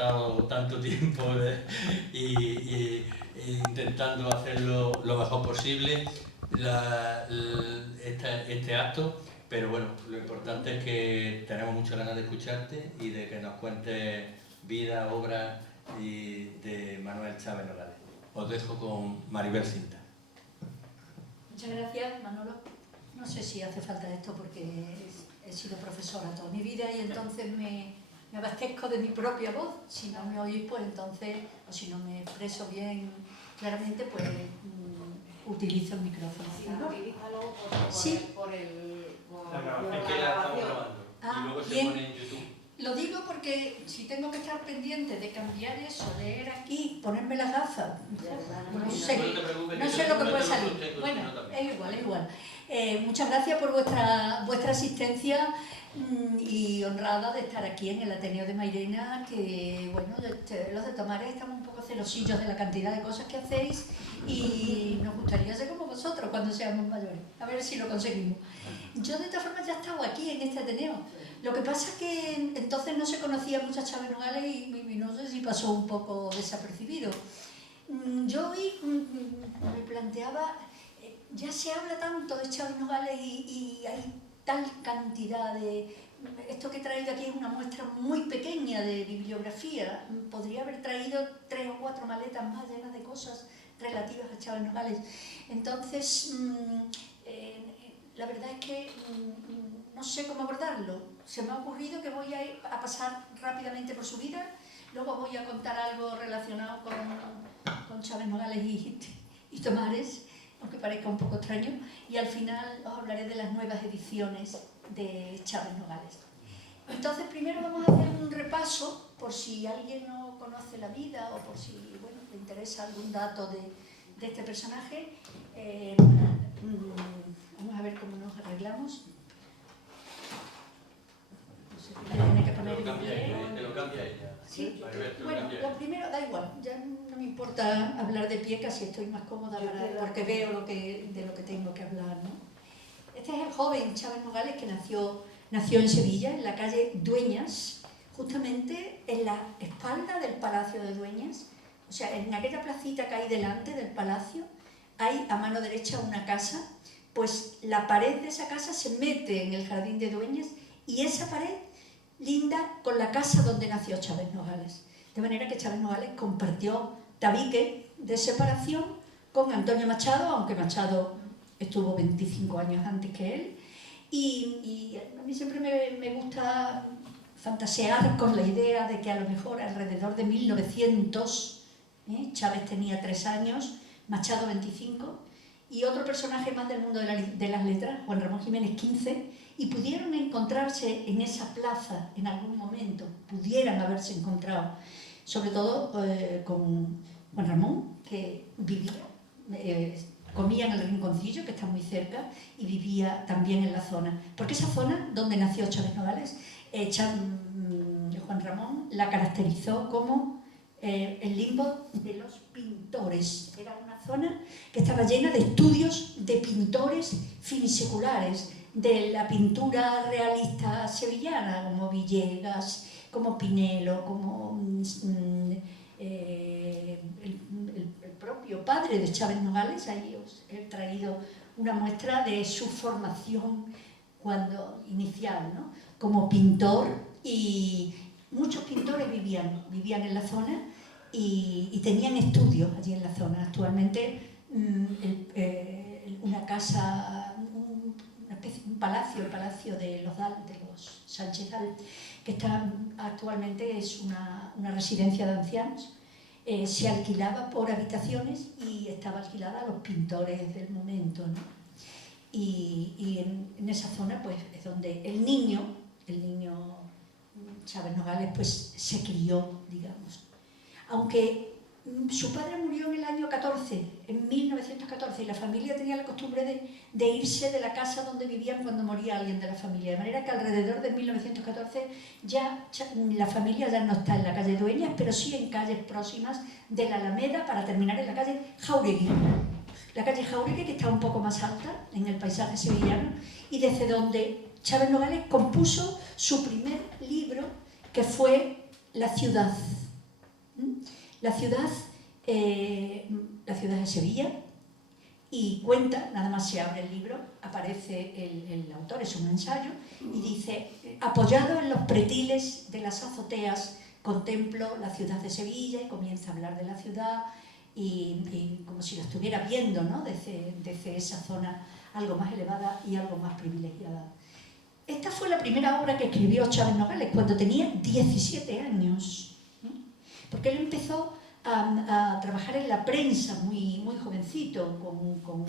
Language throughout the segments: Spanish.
pasado tanto tiempo intentando hacerlo lo mejor posible este acto, pero bueno, lo importante es que tenemos muchas ganas de escucharte y de que nos cuentes vida, obra de Manuel Chávez Nogales. Os dejo con Maribel Cinta. Muchas gracias, Manolo. No sé si hace falta esto porque he sido profesora toda mi vida y entonces me abastezco de mi propia voz. Si no me oís, pues entonces, o si no me expreso bien claramente, pues utilizo el micrófono. Sí, utilízalo por la grabación. Es que la estamos grabando y luego se pone en YouTube. Lo digo porque si tengo que estar pendiente de cambiar eso, leer aquí, ponerme las gafas, no sé lo que puede salir. Bueno, es igual. Muchas gracias por vuestra asistencia y honrada de estar aquí en el Ateneo de Mairena, que bueno, los de Tomares estamos un poco celosillos de la cantidad de cosas que hacéis y nos gustaría ser como vosotros cuando seamos mayores, a ver si lo conseguimos. Yo de todas formas ya he estado aquí en este Ateneo. Lo que pasa es que entonces no se conocía mucho a Chávez Nogales y no sé si pasó un poco desapercibido. Yo hoy me planteaba, ya se habla tanto de Chávez Nogales y hay tal cantidad de... Esto que he traído aquí es una muestra muy pequeña de bibliografía. Podría haber traído 3 o 4 maletas más llenas de cosas relativas a Chávez Nogales. Entonces, la verdad es que no sé cómo abordarlo. Se me ha ocurrido que voy a pasar rápidamente por su vida, luego voy a contar algo relacionado con Chávez Nogales y Tomares, aunque parezca un poco extraño, y al final os hablaré de las nuevas ediciones de Chávez Nogales. Entonces, primero vamos a hacer un repaso, por si alguien no conoce la vida o por si le interesa algún dato de este personaje. Vamos a ver cómo nos arreglamos. Tiene que poner te lo cambia ella. Sí. Bueno, lo primero, da igual, ya no me importa hablar de pie, casi estoy más cómoda porque veo de lo que tengo que hablar, ¿no? Este es el joven Chávez Nogales que nació en Sevilla, en la calle Dueñas, justamente en la espalda del Palacio de Dueñas. O sea, en aquella placita que hay delante del palacio, hay a mano derecha una casa, pues la pared de esa casa se mete en el jardín de Dueñas y esa pared linda con la casa donde nació Chávez Nogales. De manera que Chávez Nogales compartió tabique de separación con Antonio Machado, aunque Machado estuvo 25 años antes que él. Y a mí siempre me gusta fantasear con la idea de que a lo mejor alrededor de 1900, Chávez tenía 3 años, Machado 25, y otro personaje más del mundo de las letras, Juan Ramón Jiménez 15, y pudieron encontrarse en esa plaza en algún momento, pudieran haberse encontrado, sobre todo con Juan Ramón, que vivía, comía en el Rinconcillo, que está muy cerca, y vivía también en la zona. Porque esa zona donde nació Chávez Nogales, Juan Ramón la caracterizó como el limbo de los pintores. Era una zona que estaba llena de estudios de pintores finiseculares, de la pintura realista sevillana, como Villegas, como Pinelo, como el propio padre de Chávez Nogales. Ahí os he traído una muestra de su formación inicial, ¿no? Como pintor, y muchos pintores vivían en la zona y tenían estudios allí en la zona. Actualmente una casa, un palacio, el Palacio de los Sánchez Dal, que actualmente es una residencia de ancianos, se alquilaba por habitaciones y estaba alquilada a los pintores del momento, ¿no? Y en esa zona pues es donde el niño Chávez Nogales pues se crió, digamos. Aunque su padre murió en el año 14, en 1914, y la familia tenía la costumbre de irse de la casa donde vivían cuando moría alguien de la familia. De manera que alrededor de 1914 ya la familia ya no está en la calle Dueñas, pero sí en calles próximas de la Alameda, para terminar en la calle Jáuregui. La calle Jáuregui, que está un poco más alta en el paisaje sevillano, y desde donde Chávez Nogales compuso su primer libro, que fue La ciudad. La ciudad de Sevilla, y cuenta, nada más se abre el libro, aparece el autor, es un ensayo, y dice: apoyado en los pretiles de las azoteas, contemplo la ciudad de Sevilla, y comienza a hablar de la ciudad, y como si lo estuviera viendo, ¿no? desde esa zona algo más elevada y algo más privilegiada. Esta fue la primera obra que escribió Chávez Nogales cuando tenía 17 años, porque él empezó a trabajar en la prensa muy, muy jovencito, con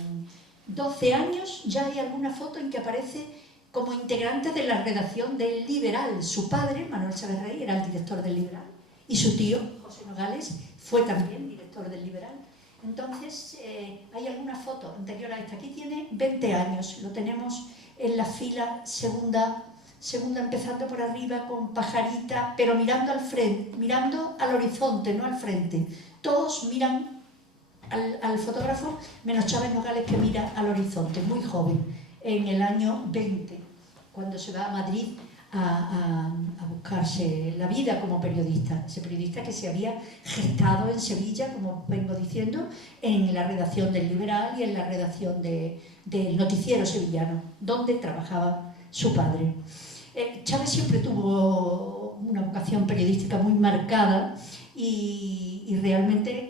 12 años. Ya hay alguna foto en que aparece como integrante de la redacción del Liberal. Su padre, Manuel Chávez Rey, era el director del Liberal, y su tío, José Nogales, fue también director del Liberal. Entonces, hay alguna foto anterior a esta. Aquí tiene 20 años, lo tenemos en la fila segunda, empezando por arriba, con pajarita, pero mirando al frente, mirando al horizonte, no al frente. Todos miran al fotógrafo, menos Chávez Nogales, que mira al horizonte, muy joven, en el año 20, cuando se va a Madrid a buscarse la vida como periodista. Ese periodista que se había gestado en Sevilla, como vengo diciendo, en la redacción del Liberal y en la redacción del Noticiero Sevillano, donde trabajaba su padre. Chávez siempre tuvo una vocación periodística muy marcada, y realmente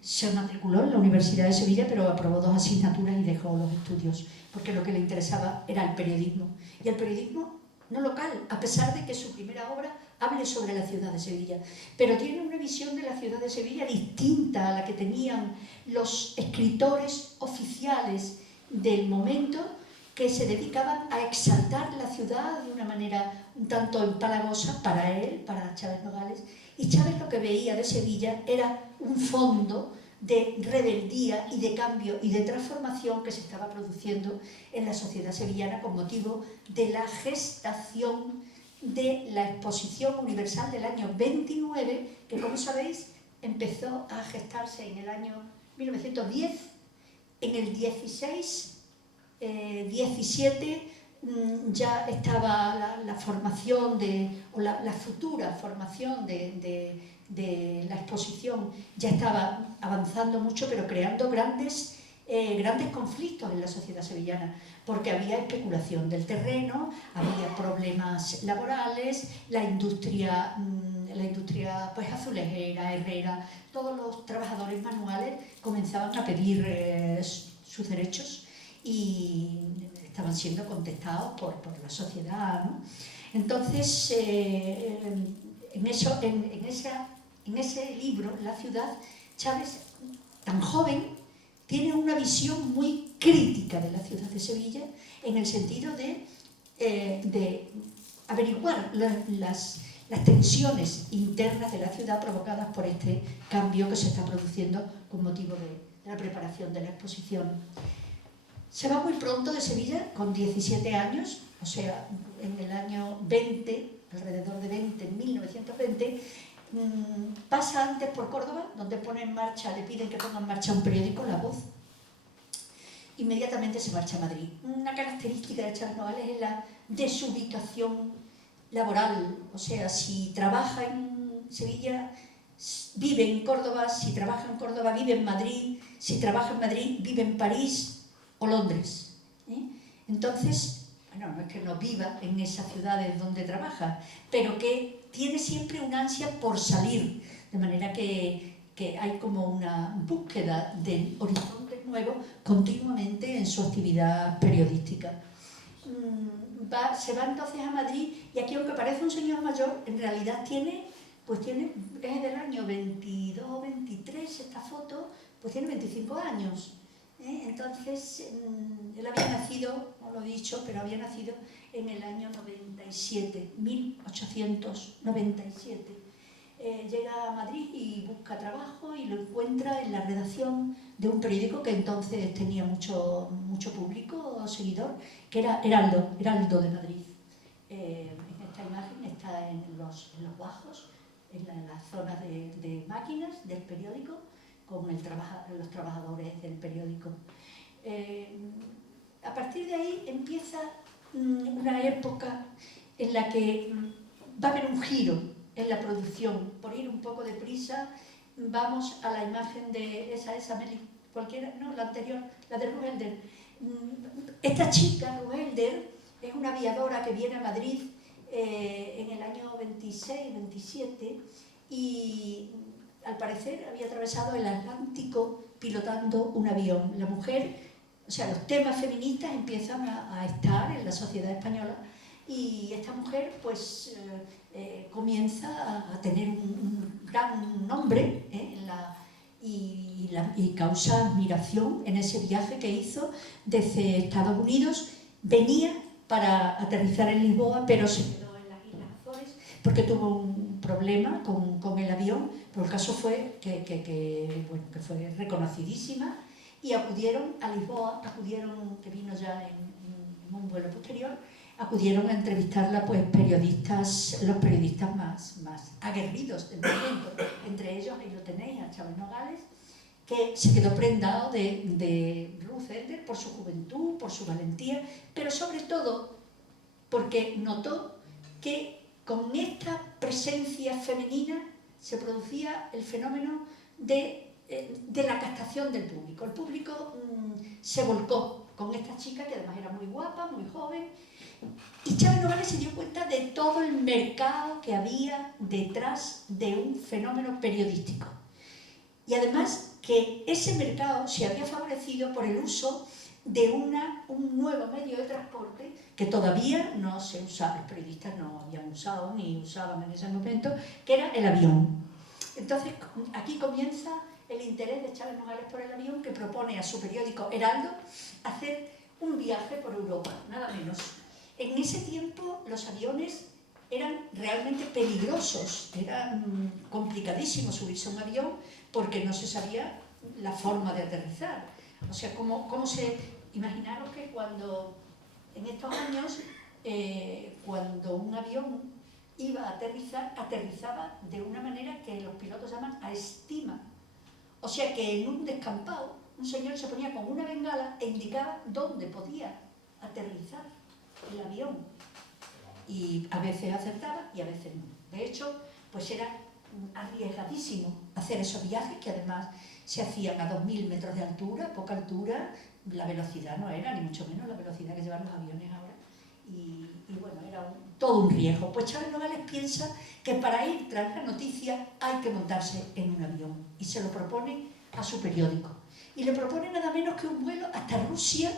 se matriculó en la Universidad de Sevilla, pero aprobó 2 asignaturas y dejó los estudios, porque lo que le interesaba era el periodismo. Y el periodismo no local, a pesar de que su primera obra hable sobre la ciudad de Sevilla, pero tiene una visión de la ciudad de Sevilla distinta a la que tenían los escritores oficiales del momento, que se dedicaban a exaltar la ciudad de una manera un tanto empalagosa para él, para Chávez Nogales. Y Chávez lo que veía de Sevilla era un fondo de rebeldía y de cambio y de transformación que se estaba produciendo en la sociedad sevillana con motivo de la gestación de la Exposición Universal del año 29, que, como sabéis, empezó a gestarse en el año 1910. En el 16, 17 ya estaba la formación o la futura formación de la exposición, ya estaba avanzando mucho, pero creando grandes conflictos en la sociedad sevillana, porque había especulación del terreno, había problemas laborales, la industria pues azulejera, herrera, todos los trabajadores manuales comenzaban a pedir sus derechos, y estaban siendo contestados por la sociedad, ¿no? Entonces, en ese libro, La ciudad, Chávez, tan joven, tiene una visión muy crítica de la ciudad de Sevilla, en el sentido de averiguar las tensiones internas de la ciudad provocadas por este cambio que se está produciendo con motivo de la preparación de la exposición. Se va muy pronto de Sevilla, con 17 años, o sea, en el año 20, alrededor de 1920, pasa antes por Córdoba, donde pone en marcha, le piden que ponga en marcha un periódico, La Voz. Inmediatamente se marcha a Madrid. Una característica de Chávez Nogales es la desubicación laboral, o sea, si trabaja en Sevilla, vive en Córdoba; si trabaja en Córdoba, vive en Madrid; si trabaja en Madrid, vive en París o Londres. Entonces, bueno, no es que no viva en esas ciudades donde trabaja, pero que tiene siempre una ansia por salir, de manera que hay como una búsqueda de horizontes nuevos continuamente en su actividad periodística. Se va entonces a Madrid, y aquí, aunque parece un señor mayor, en realidad es del año 22, 23 esta foto, pues tiene 25 años. Entonces, él había nacido, no lo he dicho, pero había nacido en el año 97, 1897. Llega a Madrid y busca trabajo, y lo encuentra en la redacción de un periódico que entonces tenía mucho público seguidor, que era Heraldo de Madrid. En esta imagen está en los bajos, en la zona de máquinas del periódico, con los trabajadores del periódico. A partir de ahí empieza una época en la que va a haber un giro en la producción. Por ir un poco deprisa, vamos a la imagen de esa Meli, cualquiera, no, la anterior, la de Rugelder. Esta chica, Rugelder, es una aviadora que viene a Madrid en el año 26-27 y al parecer había atravesado el Atlántico pilotando un avión. La mujer, o sea, los temas feministas empiezan a estar en la sociedad española y esta mujer pues comienza a tener un gran nombre y causa admiración en ese viaje que hizo desde Estados Unidos. Venía para aterrizar en Lisboa, pero se quedó en las Islas Azores porque tuvo un problema con el avión, pero el caso fue que fue reconocidísima y acudieron a Lisboa, que vino ya en un vuelo posterior, acudieron a entrevistarla pues los periodistas más aguerridos del momento, entre ellos, ahí lo tenéis, a Chávez Nogales, que se quedó prendado de Rugelder por su juventud, por su valentía, pero sobre todo porque notó que con esta presencia femenina se producía el fenómeno de la captación del público. El público se volcó con esta chica, que además era muy guapa, muy joven, y Chávez Nogales se dio cuenta de todo el mercado que había detrás de un fenómeno periodístico. Y además que ese mercado se había favorecido por el uso de un nuevo medio de transporte que todavía no se usaba, los periodistas no habían usado ni usaban en ese momento, que era el avión. Entonces aquí comienza el interés de Chávez Nogales por el avión, que propone a su periódico Heraldo hacer un viaje por Europa, nada menos. En ese tiempo los aviones eran realmente peligrosos, era complicadísimo subirse a un avión porque no se sabía la forma de aterrizar. O sea, imaginaros que cuando en estos años, cuando un avión iba a aterrizar, aterrizaba de una manera que los pilotos llaman a estima. O sea que en un descampado un señor se ponía con una bengala e indicaba dónde podía aterrizar el avión. Y a veces acertaba y a veces no. De hecho, pues era arriesgadísimo hacer esos viajes, que además se hacían a 2000 metros de altura, poca altura, la velocidad no era, ni mucho menos la velocidad que llevan los aviones ahora. Y bueno, era todo un riesgo. Pues Chávez Nogales piensa que para ir tras la noticia hay que montarse en un avión y se lo propone a su periódico. Y le propone nada menos que un vuelo hasta Rusia,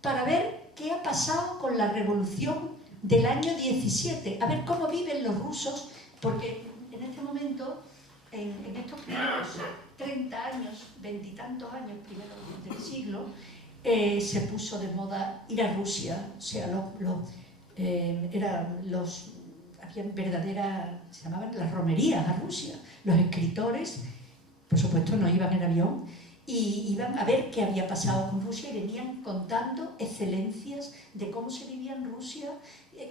para ver qué ha pasado con la revolución del año 17, a ver cómo viven los rusos, porque en este momento, en estos primeros 30 años, 20 y tantos años primero del siglo, se puso de moda ir a Rusia. O sea, habían verdaderas, se llamaban las romerías a Rusia. Los escritores, por supuesto, no iban en avión y iban a ver qué había pasado con Rusia y venían contando excelencias de cómo se vivía en Rusia,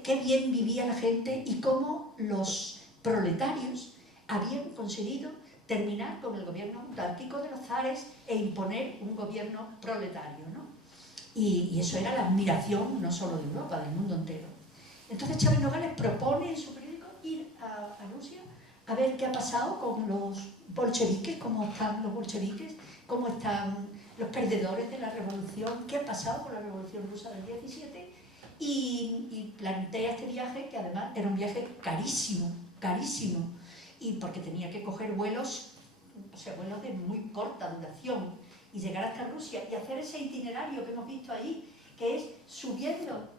qué bien vivía la gente y cómo los proletarios habían conseguido terminar con el gobierno autárquico de los zares e imponer un gobierno proletario, ¿no? Y eso era la admiración no solo de Europa, del mundo entero. Entonces Chávez Nogales propone en su periódico ir a Rusia a ver qué ha pasado con los bolcheviques, cómo están los bolcheviques, cómo están los perdedores de la revolución, qué ha pasado con la revolución rusa del 17, y plantea este viaje, que además era un viaje carísimo, y porque tenía que coger vuelos, o sea, vuelos de muy corta duración, y llegar hasta Rusia y hacer ese itinerario que hemos visto ahí, que es subiendo,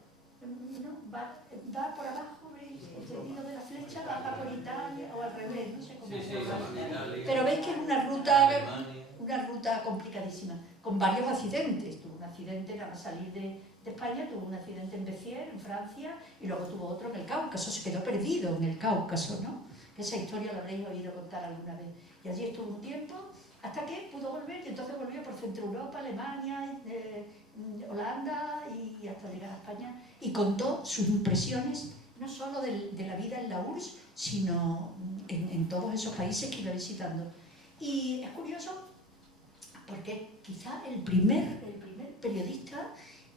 ¿no? va por abajo, ¿veis? El sentido de la flecha baja por Italia, o al revés, no sé cómo. Pero veis que es una ruta complicadísima, con varios accidentes. Tuvo un accidente nada más salir de España, tuvo un accidente en Béziers, en Francia, y luego tuvo otro en el Cáucaso, se quedó perdido en el Cáucaso, ¿no? Esa historia la habréis oído contar alguna vez. Y allí estuvo un tiempo, hasta que pudo volver, y entonces volvió por Centro Europa, Alemania, Holanda, y hasta llegar a España, y contó sus impresiones, no solo de la vida en la URSS, sino en todos esos países que iba visitando. Y es curioso, porque quizá el primer periodista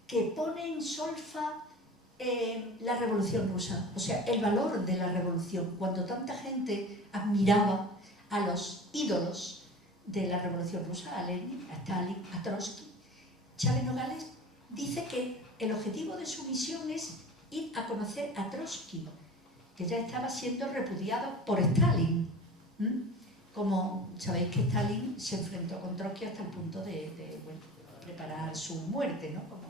que pone en solfa la Revolución Rusa, o sea, el valor de la revolución, cuando tanta gente admiraba a los ídolos de la Revolución Rusa, a Lenin, a Stalin, a Trotsky. Chávez Nogales dice que el objetivo de su misión es ir a conocer a Trotsky, que ya estaba siendo repudiado por Stalin. Como sabéis que Stalin se enfrentó con Trotsky hasta el punto de preparar su muerte, ¿no? Como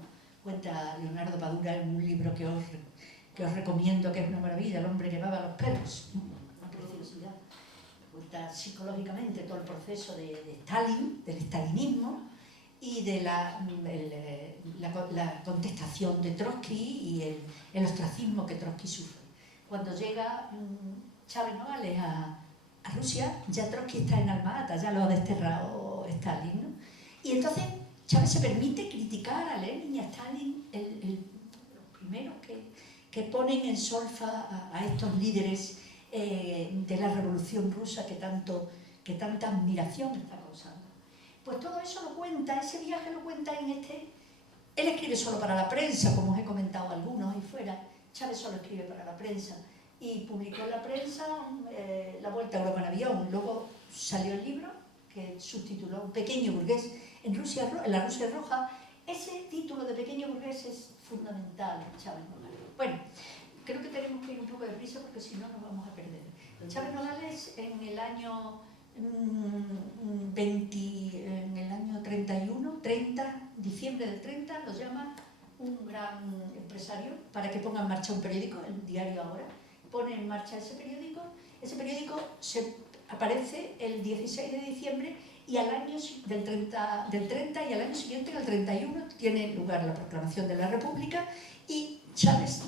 cuenta Leonardo Padura en un libro que os recomiendo, que es una maravilla, El hombre que amaba a los perros, una preciosidad. Cuenta psicológicamente todo el proceso de Stalin, del stalinismo, y de la contestación de Trotsky y el ostracismo que Trotsky sufre. Cuando llega Chávez Nogales a Rusia, ya Trotsky está en Alma-Ata, ya lo ha desterrado Stalin, ¿no? Y entonces Chávez se permite criticar a Lenin y a Stalin, los primeros que ponen en solfa a estos líderes de la Revolución Rusa que tanta admiración está causando. Pues todo eso lo cuenta, ese viaje lo cuenta en Él escribe solo para la prensa, como os he comentado algunos ahí fuera. Chávez solo escribe para la prensa. Y publicó en la prensa La Vuelta a Europa en avión. Luego salió el libro que subtituló Pequeño burgués en la Rusia Roja. Ese título de Pequeño burgués es fundamental en Chávez Nogales. Bueno, creo que tenemos que ir un poco deprisa porque si no nos vamos a perder. Chávez Nogales en el año 30, diciembre del 30, lo llama un gran empresario para que ponga en marcha un periódico, el diario Ahora. Pone en marcha ese periódico aparece el 16 de diciembre y al año del 30 y al año siguiente, el 31, tiene lugar la proclamación de la República y Chávez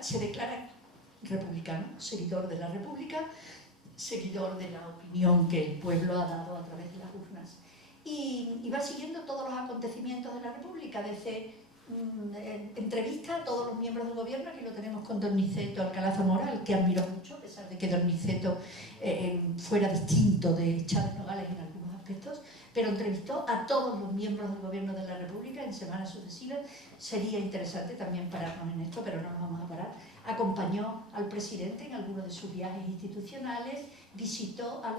se declara republicano, seguidor de la República, seguidor de la opinión que el pueblo ha dado a través de las urnas. Y va siguiendo todos los acontecimientos de la República, desde entrevista a todos los miembros del gobierno. Aquí lo tenemos con don Niceto Alcalá Zamora, que admiró mucho, a pesar de que don Niceto fuera distinto de Chávez Nogales en algunos aspectos, pero entrevistó a todos los miembros del gobierno de la República en semanas sucesivas. Sería interesante también pararnos en esto, pero no nos vamos a parar. Acompañó al presidente en algunos de sus viajes institucionales, visitó a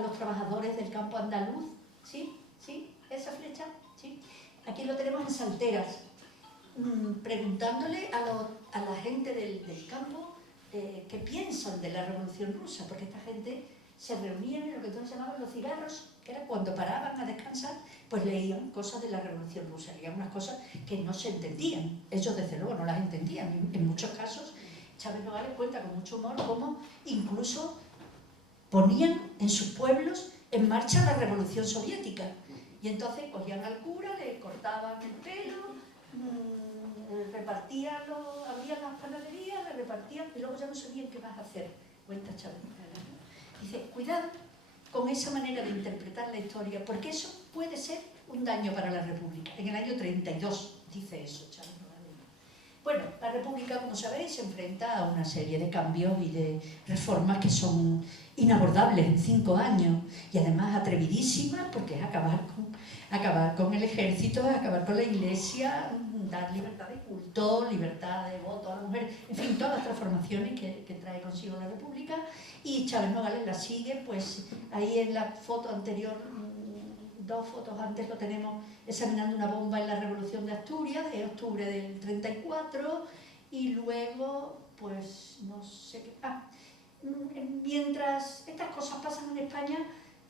los trabajadores del campo andaluz. ¿Sí? ¿Sí? ¿Esa flecha? ¿Sí? Aquí lo tenemos en Salteras, preguntándole a la gente del campo qué piensan de la Revolución Rusa, porque esta gente se reunían en lo que entonces llamaban los cigarros, que era cuando paraban a descansar, pues leían cosas de la Revolución Rusa, leían unas cosas que no se entendían. Ellos desde luego no las entendían. En muchos casos, Chávez Nogales cuenta con mucho humor cómo incluso ponían en sus pueblos en marcha la Revolución Soviética. Y entonces cogían al cura, le cortaban el pelo, abrían las panaderías, le repartían y luego ya no sabían qué más hacer. Cuenta Chávez. Dice, cuidado con esa manera de interpretar la historia, porque eso puede ser un daño para la República. En el año 32 dice eso Chávez Nogales. Bueno, la República, como sabéis, se enfrenta a una serie de cambios y de reformas que son inabordables en 5 años y además atrevidísimas, porque es acabar con el ejército, acabar con la iglesia, dar libertad de culto, libertad de voto a la mujer, en fin, todas las transformaciones que trae consigo la República. Y Chávez Nogales la sigue, pues ahí en la foto anterior, 2 fotos antes lo tenemos examinando una bomba en la Revolución de Asturias, de octubre del 34, y luego, pues no sé qué... mientras estas cosas pasan en España,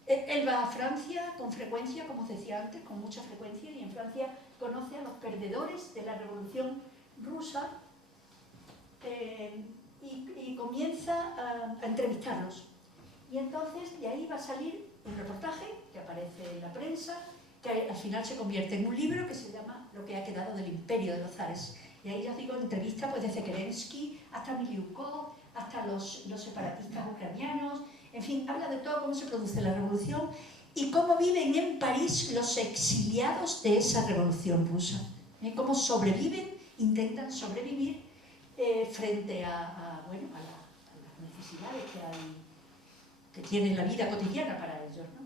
él va a Francia con frecuencia, como os decía antes, con mucha frecuencia, y en Francia conoce a los perdedores de la Revolución Rusa y comienza a entrevistarlos. Y entonces de ahí va a salir un reportaje que aparece en la prensa, que al final se convierte en un libro que se llama Lo que ha quedado del Imperio de los Zares. Y ahí ya os digo, entrevistas pues, desde Kerensky hasta Miliukov, hasta los separatistas ucranianos, en fin, habla de todo cómo se produce la revolución y cómo viven en París los exiliados de esa revolución rusa. Cómo sobreviven, intentan sobrevivir frente a las necesidades que tiene la vida cotidiana para ellos, ¿no?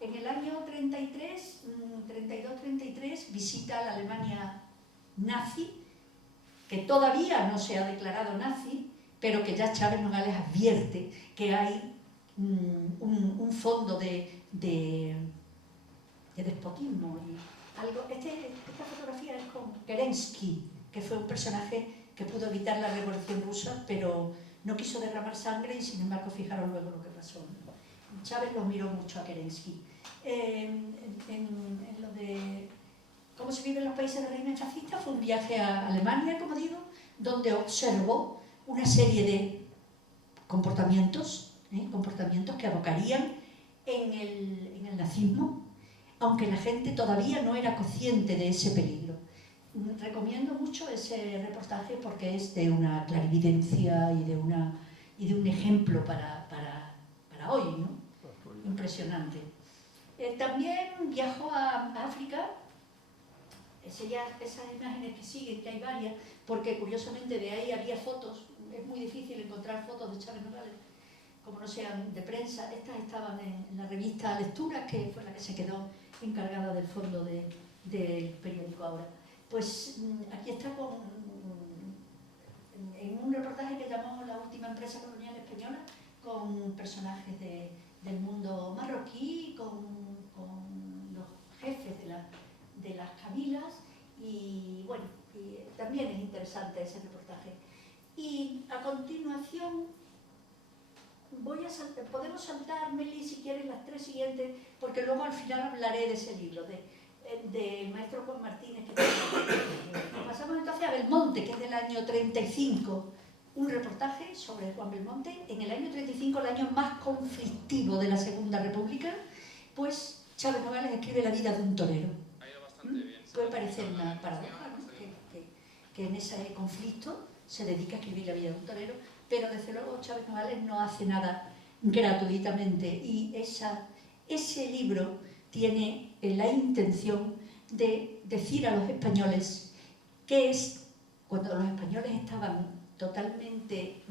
En el año 32-33, visita la Alemania nazi que todavía no se ha declarado nazi, pero que ya Chávez Nogales advierte que hay un fondo de despotismo. Y algo. Esta fotografía es con Kerensky, que fue un personaje que pudo evitar la Revolución Rusa, pero no quiso derramar sangre y sin embargo fijaros luego lo que pasó. Chávez los miró mucho a Kerensky. En lo de cómo se vive en los países de régimen fascista fue un viaje a Alemania, como digo, donde observó una serie de comportamientos que abocarían en el nazismo, aunque la gente todavía no era consciente de ese peligro. Recomiendo mucho ese reportaje porque es de una clarividencia y de un ejemplo para hoy, ¿no? Impresionante. También viajó a África. Esas imágenes que siguen, que hay varias, porque curiosamente de ahí había fotos. Es muy difícil encontrar fotos de Chávez Nogales, como no sean de prensa. Estas estaban en la revista Lecturas, que fue la que se quedó encargada del fondo del periódico Ahora. Pues aquí está en un reportaje que llamamos La última empresa colonial española, con personajes del mundo marroquí, con los jefes de las cabilas, y bueno, también es interesante ese reportaje. Y a continuación podemos saltar, Meli, si quieres, las tres siguientes, porque luego al final hablaré de ese libro, del maestro Juan Martínez. Pasamos entonces a Belmonte, que es del año 35, un reportaje sobre Juan Belmonte. En el año 35, el año más conflictivo de la Segunda República, pues Chávez Nogales escribe La vida de un torero. Puede parecer una paradoja, ¿no? que en ese conflicto se dedica a escribir La vida de un torero, pero desde luego Chávez Nogales no hace nada gratuitamente, y ese libro tiene la intención de decir a los españoles que es cuando los españoles estaban totalmente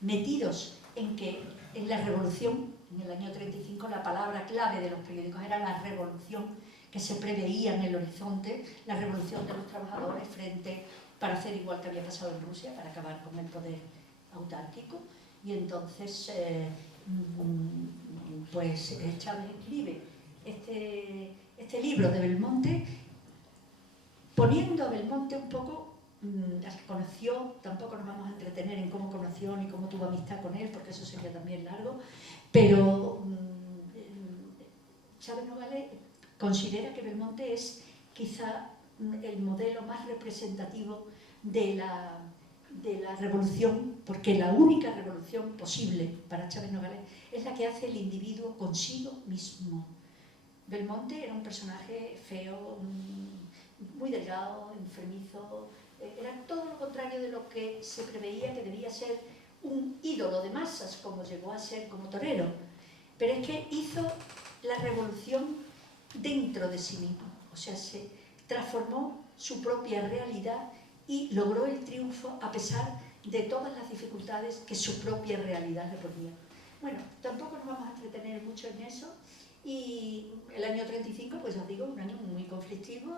metidos en la revolución. En el año 35 la palabra clave de los periódicos era la revolución que se preveía en el horizonte, la revolución de los trabajadores para hacer igual que había pasado en Rusia, para acabar con el poder autárquico. Y entonces pues Chávez escribe este libro de Belmonte, poniendo a Belmonte un poco, al que conoció. Tampoco nos vamos a entretener en cómo conoció ni cómo tuvo amistad con él, porque eso sería también largo, pero Chávez Nogales considera que Belmonte es quizá el modelo más representativo de la revolución, porque la única revolución posible para Chávez Nogales es la que hace el individuo consigo mismo. Belmonte era un personaje feo, muy delgado, enfermizo, era todo lo contrario de lo que se preveía que debía ser un ídolo de masas, como llegó a ser como torero. Pero es que hizo la revolución dentro de sí mismo, o sea, se transformó su propia realidad y logró el triunfo a pesar de todas las dificultades que su propia realidad le ponía. Bueno, tampoco nos vamos a entretener mucho en eso. Y el año 35, pues os digo, un año muy conflictivo,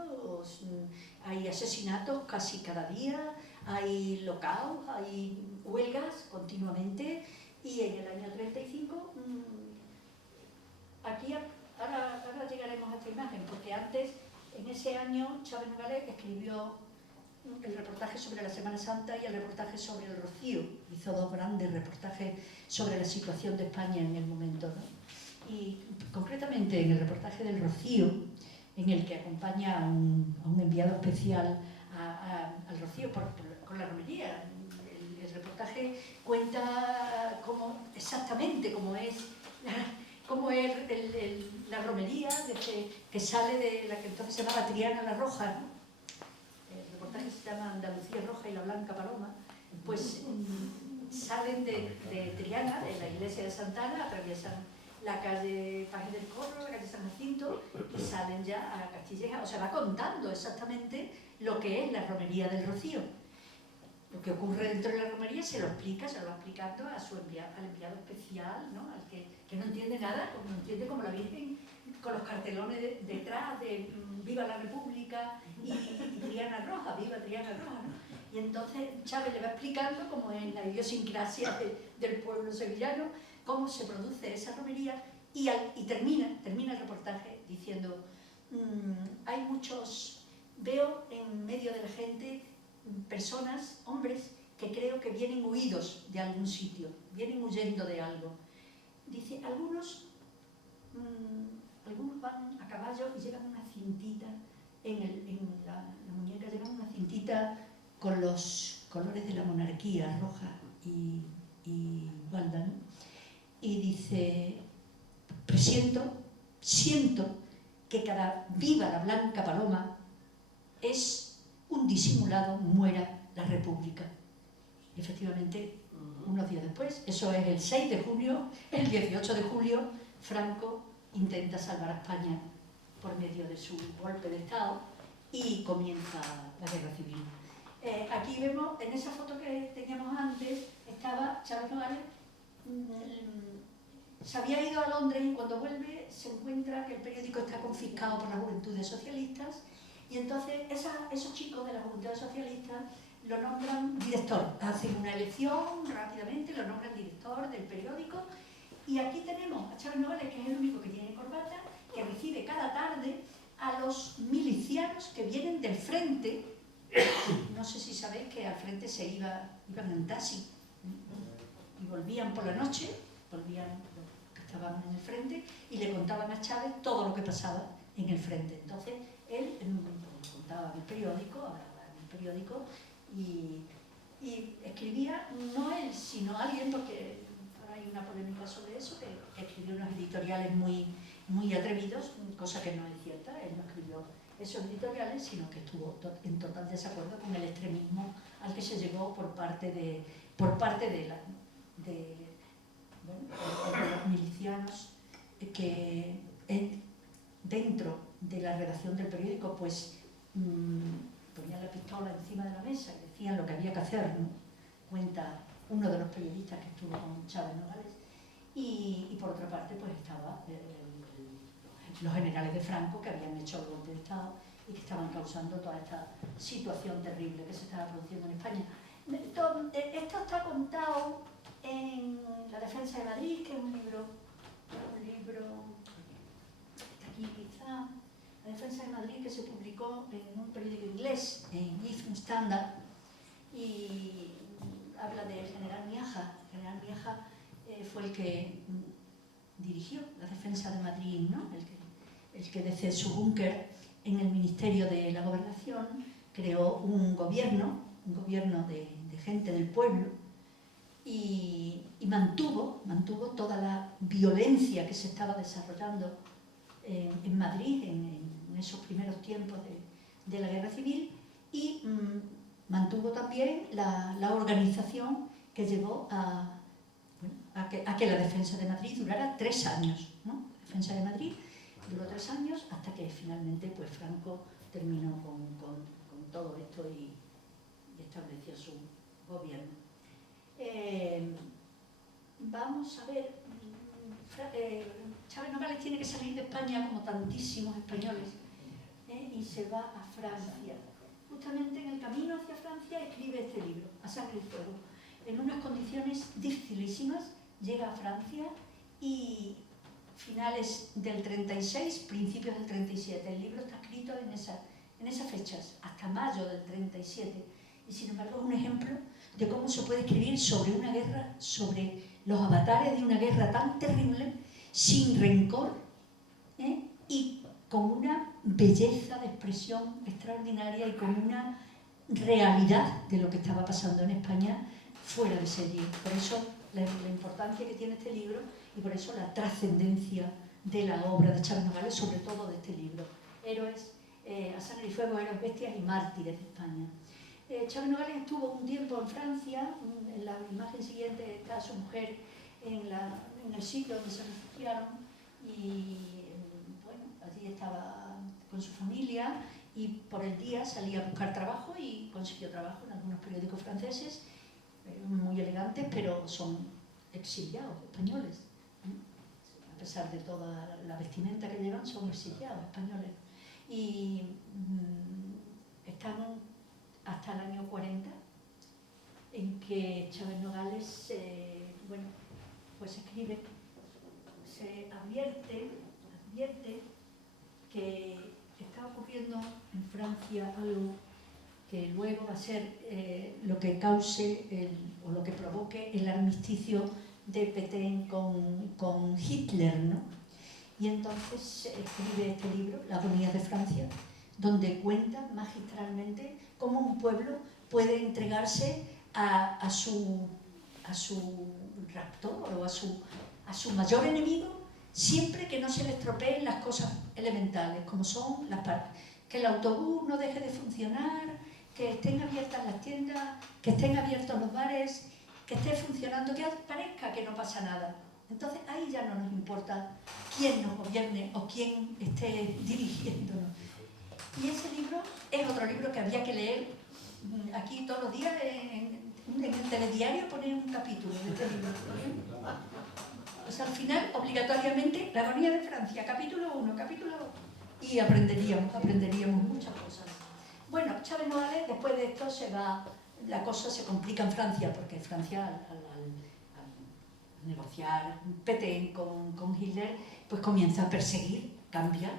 hay asesinatos casi cada día, hay lockouts, hay huelgas continuamente, y en el año 35, aquí ahora llegaremos a esta imagen, porque antes, en ese año, Chávez Nogales escribió el reportaje sobre la Semana Santa y el reportaje sobre el Rocío. Hizo dos grandes reportajes sobre la situación de España en el momento, ¿no? Y concretamente en el reportaje del Rocío, en el que acompaña a un enviado especial al Rocío con la romería. El reportaje cuenta exactamente cómo es la romería que sale de la que entonces se llamaba Triana la Roja, ¿no? El reportaje se llama Andalucía Roja y la Blanca Paloma. Pues salen de Triana, de la iglesia de Santana, atraviesan la calle Paje del Corro, la calle San Jacinto, y salen ya a Castilleja. O sea, va contando exactamente lo que es la romería del Rocío. Lo que ocurre dentro de la romería se lo va explicando al enviado especial, ¿no? Al que no entiende nada, no entiende como la Virgen, con los cartelones detrás de Viva la República y Triana Roja, Viva Triana Roja, ¿no? Y entonces Chávez le va explicando cómo es la idiosincrasia del pueblo sevillano, cómo se produce esa romería, y termina el reportaje diciendo, hay muchos, veo en medio de la gente personas, hombres, que creo que vienen huidos de algún sitio, vienen huyendo de algo. Dice, algunos van a caballo y llevan una cintita, en la muñeca llevan una cintita con los colores de la monarquía, roja y gualda, ¿no? Y dice, siento que cada viva la blanca paloma es un disimulado, muera la república. Y efectivamente, unos días después, eso es el 6 de junio, el 18 de julio, Franco intenta salvar a España por medio de su golpe de Estado y comienza la guerra civil. Aquí vemos, en esa foto que teníamos antes, estaba Chávez Nogales, se había ido a Londres y cuando vuelve se encuentra que el periódico está confiscado por las Juventudes Socialistas y entonces esos chicos de las Juventudes Socialistas lo nombran director, hacen una elección rápidamente, lo nombran director del periódico y aquí tenemos a Chávez Nogales, que es el único que tiene corbata, que recibe cada tarde a los milicianos que vienen del frente. No sé si sabéis que al frente iban en taxi y volvían por la noche, volvían los que estaban en el frente y le contaban a Chávez todo lo que pasaba en el frente. Entonces él contaba en el periódico, hablaba en el periódico y escribía, no él, sino alguien, porque ahora hay una polémica sobre eso, que escribió unos editoriales muy atrevidos, cosa que no es cierta. Él no escribió esos editoriales, sino que estuvo en total desacuerdo con el extremismo al que se llegó por parte de los milicianos que dentro de la redacción del periódico pues ponían la pistola encima de la mesa y decían lo que había que hacer, ¿no? Cuenta uno de los periodistas que estuvo con Chávez Nogales, y por otra parte pues estaba los generales de Franco, que habían hecho el golpe de Estado y que estaban causando toda esta situación terrible que se estaba produciendo en España. Esto está contado en La defensa de Madrid, que es un libro aquí quizá, La defensa de Madrid, que se publicó en un periódico inglés, en Evening Standard, y habla del general Miaja. El general Miaja fue el que dirigió la defensa de Madrid, ¿no? El que desde su búnker en el Ministerio de la Gobernación creó un gobierno de gente del pueblo y mantuvo toda la violencia que se estaba desarrollando en Madrid en esos primeros tiempos de la guerra civil y mantuvo también la organización que llevó a que la defensa de Madrid durara 3 años, ¿no? La defensa de Madrid duró 3 años hasta que finalmente pues, Franco terminó con todo esto y estableció su gobierno. Vamos a ver, Chávez Nogales tiene que salir de España como tantísimos españoles y se va a Francia. Justamente en el camino hacia Francia escribe este libro, A sangre y fuego. En unas condiciones dificilísimas llega a Francia y finales del 36, principios del 37. El libro está escrito en esas fechas, hasta mayo del 37. Y sin embargo es un ejemplo de cómo se puede escribir sobre una guerra, sobre los avatares de una guerra tan terrible, sin rencor, y con una belleza de expresión extraordinaria y con una realidad de lo que estaba pasando en España fuera de serie. Por eso la importancia que tiene este libro y por eso la trascendencia de la obra de Chávez Nogales, sobre todo de este libro. Héroes, A sangre y fuego, héroes, bestias y mártires de España. Chávez Nogales estuvo un tiempo en Francia. En la imagen siguiente está su mujer en el sitio donde se refugiaron y bueno, allí estaba con su familia y por el día salía a buscar trabajo y consiguió trabajo en algunos periódicos franceses, muy elegantes, pero son exiliados españoles. A pesar de toda la vestimenta que llevan, son exiliados españoles. Y están hasta el año 40 en que Chávez Nogales, bueno, pues escribe, se advierte que está ocurriendo en Francia algo que luego va a ser lo que cause o lo que provoque el armisticio de Pétain con Hitler, ¿no? Y entonces escribe este libro, La agonía de Francia, donde cuenta magistralmente cómo un pueblo puede entregarse a su raptor o a su mayor enemigo, siempre que no se le estropeen las cosas elementales, como son que el autobús no deje de funcionar, que estén abiertas las tiendas, que estén abiertos los bares, que esté funcionando, que parezca que no pasa nada. Entonces ahí ya no nos importa quién nos gobierne o quién esté dirigiéndonos. Y ese libro es otro libro que había que leer aquí todos los días. En el telediario pone un capítulo de este libro. Pues al final, obligatoriamente, La agonía de Francia, capítulo 1, capítulo 2. Y aprenderíamos muchas cosas. Bueno, Chávez Nogales, después de esto la cosa se complica en Francia, porque Francia al negociar Pétain con Hitler, pues comienza a perseguir,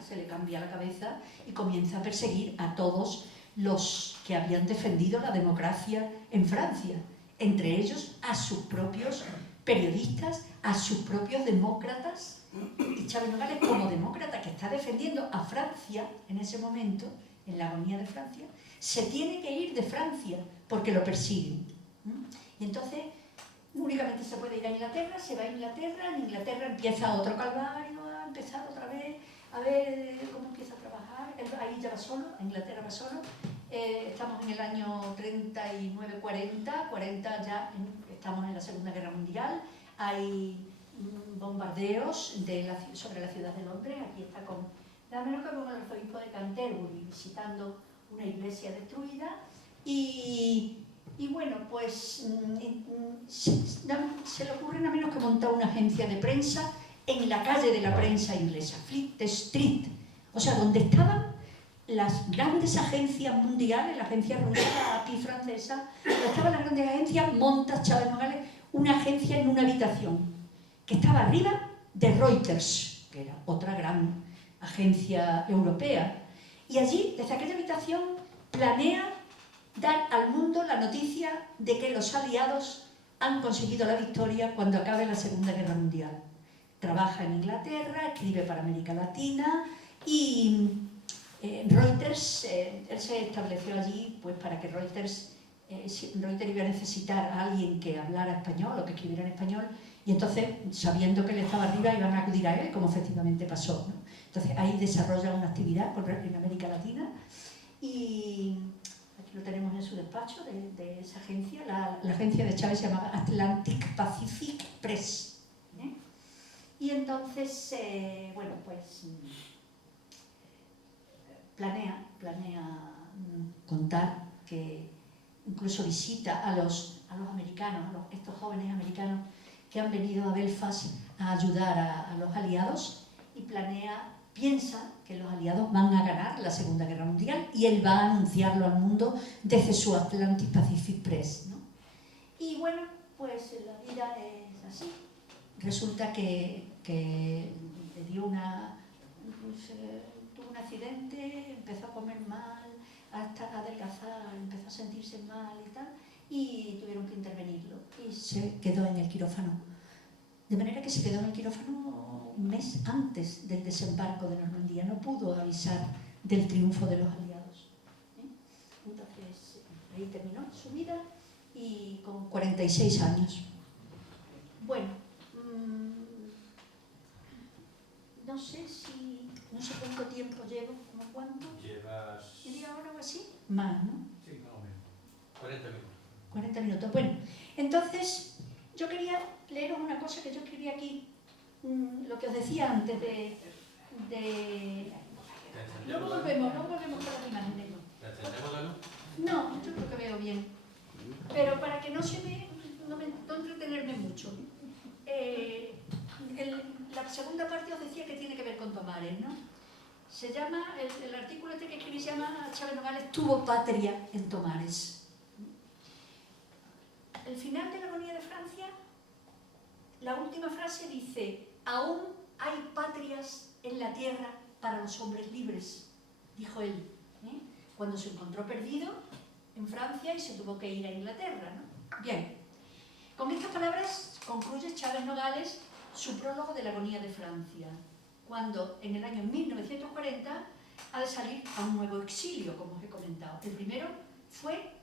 se le cambia la cabeza y comienza a perseguir a todos los que habían defendido la democracia en Francia, entre ellos a sus propios periodistas, a sus propios demócratas. Y Chávez Nogales, como demócrata que está defendiendo a Francia en ese momento, en la agonía de Francia, se tiene que ir de Francia porque lo persiguen. Y entonces únicamente se puede ir a Inglaterra, se va a Inglaterra, en Inglaterra empieza otro calvario, a empezar otra vez a ver cómo empieza a trabajar. Ahí ya va solo, en Inglaterra va solo. Estamos en el año 39-40 ya estamos en la Segunda Guerra Mundial. Hay bombardeos sobre la ciudad de Londres. Aquí está nada menos que con el arzobispo de Canterbury visitando una iglesia destruida. Y bueno, pues se le ocurre nada menos que montar una agencia de prensa en la calle de la prensa inglesa, Fleet Street, o sea, donde estaban las grandes agencias mundiales, la agencia rusa, API francesa, donde estaban las grandes agencias, monta Chávez Nogales una agencia en una habitación, que estaba arriba de Reuters, que era otra gran agencia europea, y allí, desde aquella habitación, planea dar al mundo la noticia de que los aliados han conseguido la victoria cuando acabe la Segunda Guerra Mundial. Trabaja en Inglaterra, escribe para América Latina y Reuters, él se estableció allí pues para que Reuters iba a necesitar a alguien que hablara español o que escribiera en español, y entonces, sabiendo que él estaba arriba, iban a acudir a él, como efectivamente pasó, ¿no? Entonces ahí desarrolla una actividad en América Latina y aquí lo tenemos en su despacho de esa agencia. La agencia de Chávez se llamaba Atlantic Pacific Press. Y entonces, bueno, pues planea contar que incluso visita a los americanos, estos jóvenes americanos que han venido a Belfast a ayudar a los aliados, y piensa que los aliados van a ganar la Segunda Guerra Mundial y él va a anunciarlo al mundo desde su Atlantic Pacific Press, ¿no? Y bueno, pues la vida es así. Resulta que le dio tuvo un accidente, empezó a comer mal, hasta adelgazar, empezó a sentirse mal y tal, y tuvieron que intervenirlo y se quedó en el quirófano. De manera que se quedó en el quirófano un mes antes del desembarco de Normandía, no pudo avisar del triunfo de los aliados. Entonces, ahí terminó su vida y con 46 años. Bueno, no sé cuánto tiempo llevo, ¿cómo cuánto? Llevas... ¿Media hora o así? Más, ¿no? Sí, más o menos. 40 minutos. 40 minutos. Bueno, entonces yo quería leeros una cosa que yo escribí aquí, lo que os decía antes Luego volvemos con las imágenes. ¿La encendemos la luz? No, yo creo que veo bien. Pero para que no entretenerme mucho. La segunda parte os decía que tiene que ver con Tomares, ¿no? Se llama, el artículo este que escribí se llama Chávez Nogales tuvo patria en Tomares. el final de la agonía de Francia, la última frase dice: aún hay patrias en la tierra para los hombres libres, dijo él, cuando se encontró perdido en Francia y se tuvo que ir a Inglaterra, ¿no? Bien, con estas palabras concluye Chávez Nogales su prólogo de la agonía de Francia, cuando en el año 1940 ha de salir a un nuevo exilio, como os he comentado.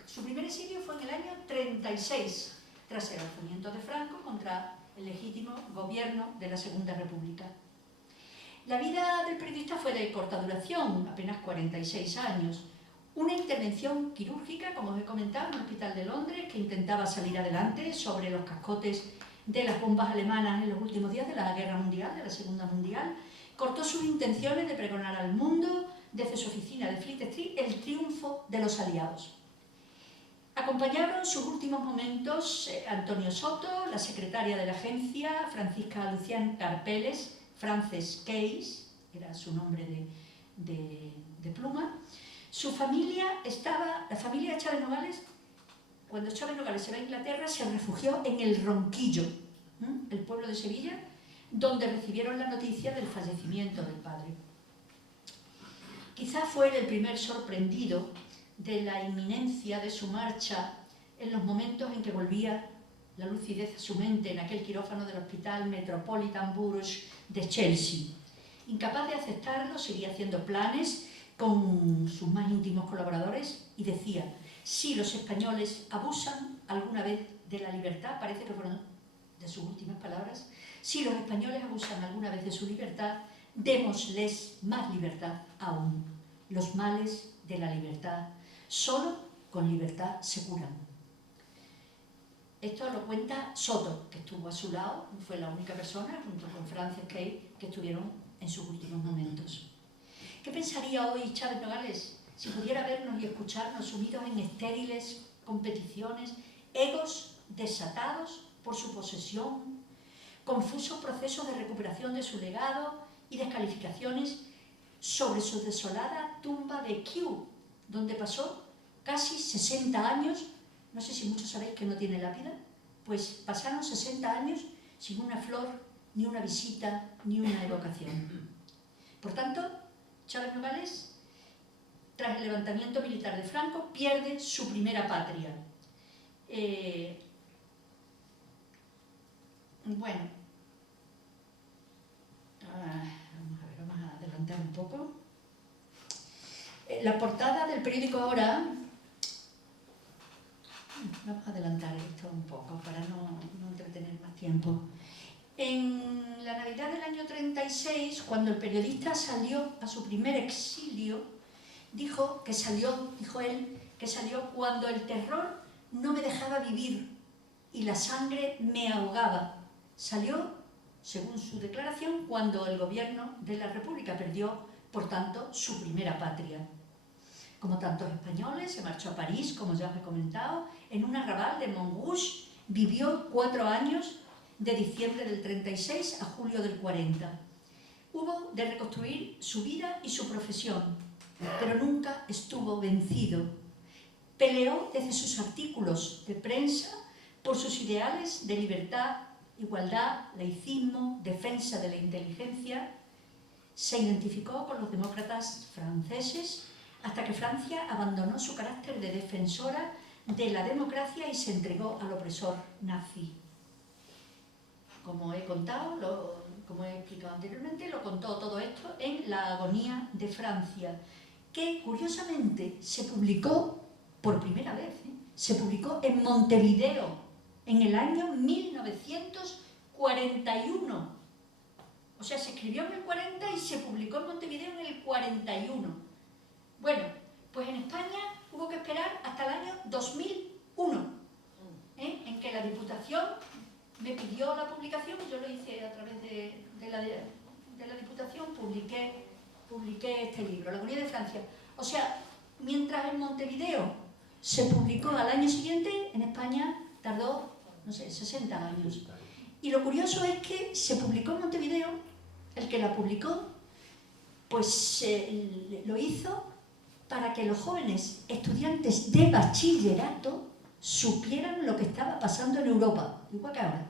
Su primer exilio fue en el año 36, tras el alzamiento de Franco contra el legítimo gobierno de la Segunda República. La vida del periodista fue de corta duración, apenas 46 años. Una intervención quirúrgica, como os he comentado, en un hospital de Londres que intentaba salir adelante sobre los cascotes de las bombas alemanas en los últimos días de la Guerra Mundial, de la Segunda Mundial, cortó sus intenciones de pregonar al mundo, desde su oficina de Fleet Street, el triunfo de los aliados. Acompañaron sus últimos momentos Antonio Soto, la secretaria de la agencia, Francisca Lucián Carpeles, Frances Case, era su nombre de pluma. Su familia la familia de Chávez Nogales, cuando Chávez Nogales se va a Inglaterra, se refugió en El Ronquillo, el pueblo de Sevilla, donde recibieron la noticia del fallecimiento del padre. Quizá fue el primer sorprendido de la inminencia de su marcha en los momentos en que volvía la lucidez a su mente en aquel quirófano del Hospital Metropolitan Borouge de Chelsea. Incapaz de aceptarlo, seguía haciendo planes con sus más íntimos colaboradores y decía: si los españoles abusan alguna vez de la libertad, parece que fueron de sus últimas palabras, si los españoles abusan alguna vez de su libertad, démosles más libertad aún. Los males de la libertad solo con libertad se curan. Esto lo cuenta Soto, que estuvo a su lado, fue la única persona, junto con Frances Case, que estuvieron en sus últimos momentos. ¿Qué pensaría hoy Chávez Nogales si pudiera vernos y escucharnos sumidos en estériles competiciones, egos desatados por su posesión, confusos procesos de recuperación de su legado y descalificaciones sobre su desolada tumba de Kew, donde pasó casi 60 años? No sé si muchos sabéis que no tiene lápida, pues pasaron 60 años sin una flor, ni una visita, ni una evocación. Por tanto, Chávez Nogales, tras el levantamiento militar de Franco, pierde su primera patria. Bueno, vamos a adelantar un poco. La portada del periódico Ahora, vamos a adelantar esto un poco para no entretener más tiempo. En la Navidad del año 36, cuando el periodista salió a su primer exilio, dijo él, que salió cuando el terror no me dejaba vivir y la sangre me ahogaba. Salió, según su declaración, cuando el gobierno de la República perdió, por tanto, su primera patria. Como tantos españoles, se marchó a París, como ya os he comentado, en un arrabal de Montrouge, vivió 4 años, de diciembre del 36 a julio del 40. Hubo de reconstruir su vida y su profesión, pero nunca estuvo vencido. Peleó desde sus artículos de prensa por sus ideales de libertad, igualdad, laicismo, defensa de la inteligencia. Se identificó con los demócratas franceses hasta que Francia abandonó su carácter de defensora de la democracia y se entregó al opresor nazi. Como he contado, como he explicado anteriormente, lo contó todo esto en La agonía de Francia, que curiosamente se publicó por primera vez, se publicó en Montevideo en el año 1941. O sea, se escribió en el 40 y se publicó en Montevideo en el 41. Bueno, pues en España hubo que esperar hasta el año 2001, en que la Diputación me pidió la publicación, y yo lo hice a través de la Diputación, publiqué este libro, La agonía de Francia. O sea, mientras en Montevideo se publicó al año siguiente, en España tardó, no sé, 60 años. Y lo curioso es que se publicó en Montevideo, el que la publicó, pues lo hizo para que los jóvenes estudiantes de bachillerato supieran lo que estaba pasando en Europa, igual que ahora.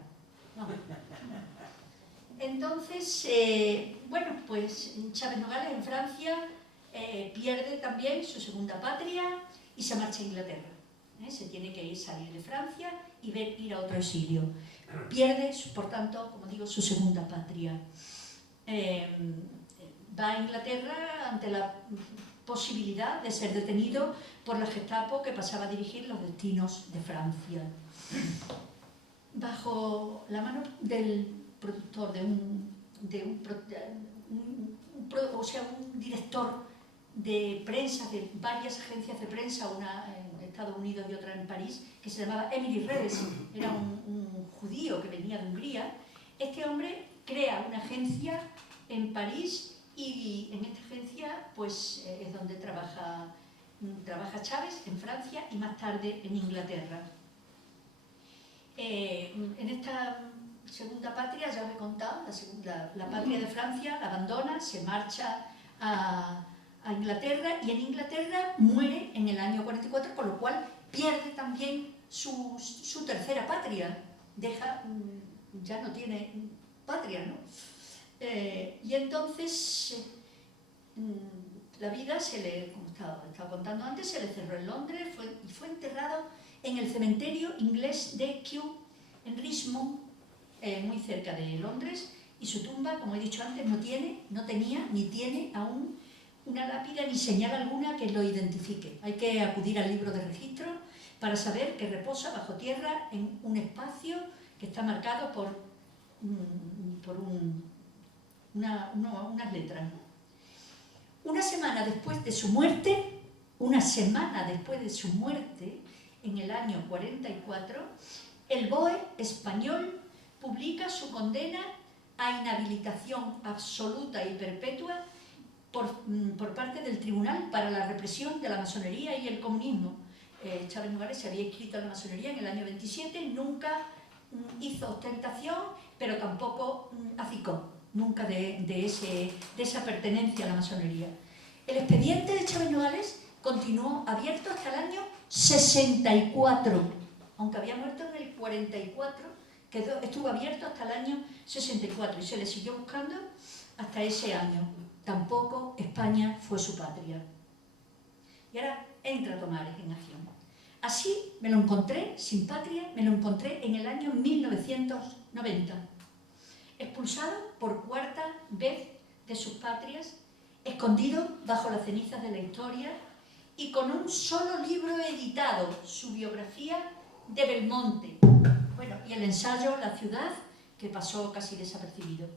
No. Entonces, bueno, pues Chávez Nogales en Francia pierde también su segunda patria y se marcha a Inglaterra. Se tiene que salir de Francia y ir a otro exilio. Pierde, por tanto, como digo, su segunda patria. Va a Inglaterra ante la posibilidad de ser detenido por la Gestapo, que pasaba a dirigir los destinos de Francia. Bajo la mano del productor, un director de prensa de varias agencias de prensa, una en Estados Unidos y otra en París, que se llamaba Emily Redes, era un judío que venía de Hungría. Este hombre crea una agencia en París y en esta agencia pues, es donde trabaja Chávez en Francia y más tarde en Inglaterra. En esta segunda patria, ya os he contado, la patria de Francia la abandona, se marcha a Inglaterra y en Inglaterra muere en el año 44, con lo cual pierde también su tercera patria, ya no tiene patria, ¿no? Y entonces la vida como estaba contando antes, se le cerró en Londres y fue enterrado en el cementerio inglés de Kew, en Richmond, muy cerca de Londres, y su tumba, como he dicho antes, no tenía ni tiene aún una lápida ni señal alguna que lo identifique. Hay que acudir al libro de registro para saber que reposa bajo tierra en un espacio que está marcado por unas letras. Una semana después de su muerte, en el año 44, el BOE español publica su condena a inhabilitación absoluta y perpetua por parte del Tribunal para la Represión de la Masonería y el Comunismo. Chávez Nogales se había inscrito en la masonería en el año 27, nunca hizo ostentación, pero tampoco acicó, nunca de esa pertenencia a la masonería. El expediente de Chávez Nogales continuó abierto hasta el año 64, aunque había muerto en el 44, estuvo abierto hasta el año 64 y se le siguió buscando hasta ese año. Tampoco España fue su patria. Y ahora entra Tomares en acción. Así me lo encontré, sin patria, me lo encontré en el año 1990. Expulsado por cuarta vez de sus patrias, escondido bajo las cenizas de la historia y con un solo libro editado, su biografía de Belmonte, y el ensayo La ciudad, que pasó casi desapercibido.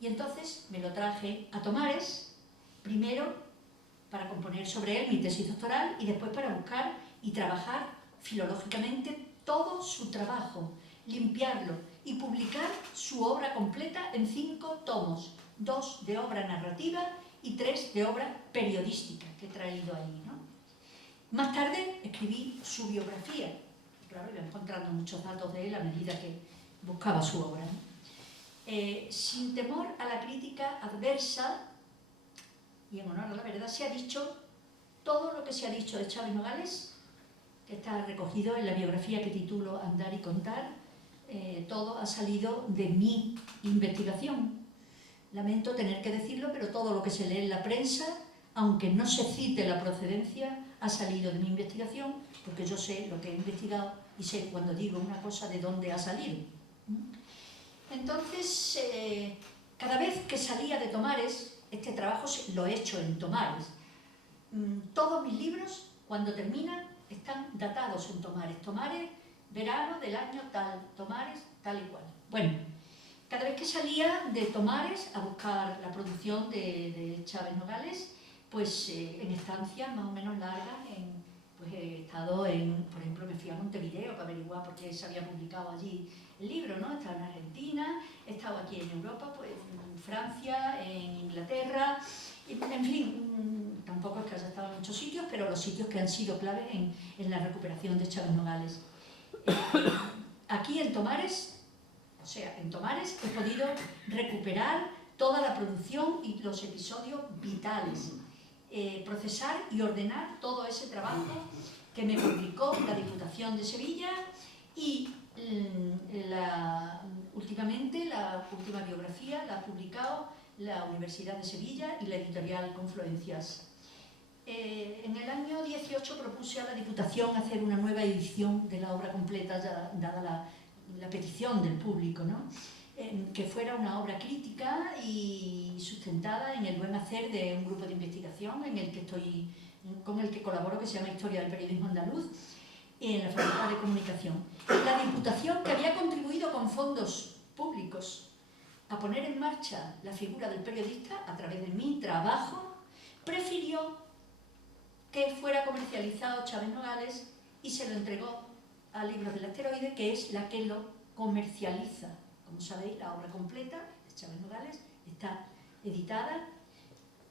Y entonces me lo traje a Tomares, primero para componer sobre él mi tesis doctoral y después para buscar y trabajar filológicamente todo su trabajo, limpiarlo y publicar su obra completa en 5 tomos, 2 de obra narrativa y 3 de obra periodística que he traído ahí, ¿no? Más tarde escribí su biografía, claro, iba encontrando muchos datos de él a medida que buscaba su obra, ¿no? Sin temor a la crítica adversa y en honor a la verdad, se ha dicho todo lo que se ha dicho de Chávez Nogales, que está recogido en la biografía que titulo Andar y contar. Todo ha salido de mi investigación. Lamento tener que decirlo, pero todo lo que se lee en la prensa, aunque no se cite la procedencia, ha salido de mi investigación, porque yo sé lo que he investigado y sé cuando digo una cosa de dónde ha salido. Entonces, cada vez que salía de Tomares, este trabajo lo he hecho en Tomares. Todos mis libros, cuando terminan, están datados en Tomares. Tomares, verano del año tal, Tomares, tal y cual. Bueno, cada vez que salía de Tomares a buscar la producción de Chávez Nogales, pues en estancias más o menos largas, pues he estado por ejemplo, me fui a Montevideo para averiguar por qué se había publicado allí el libro, ¿no? He estado en Argentina, he estado aquí en Europa, pues en Francia, en Inglaterra, en fin, tampoco es que haya estado en muchos sitios, pero los sitios que han sido claves en la recuperación de Chávez Nogales. Aquí en Tomares, he podido recuperar toda la producción y los episodios vitales, procesar y ordenar todo ese trabajo que me publicó la Diputación de Sevilla y últimamente la última biografía la ha publicado la Universidad de Sevilla y la editorial Confluencias. En el año 18 propuse a la Diputación hacer una nueva edición de la obra completa, dada la petición del público, ¿no? Que fuera una obra crítica y sustentada en el buen hacer de un grupo de investigación con el que colaboro, que se llama Historia del Periodismo Andaluz, en la Facultad de Comunicación. La Diputación, que había contribuido con fondos públicos a poner en marcha la figura del periodista a través de mi trabajo, prefirió que fuera comercializado Chávez Nogales y se lo entregó a Libros del Asteroide, que es la que lo comercializa. Como sabéis, la obra completa de Chávez Nogales está editada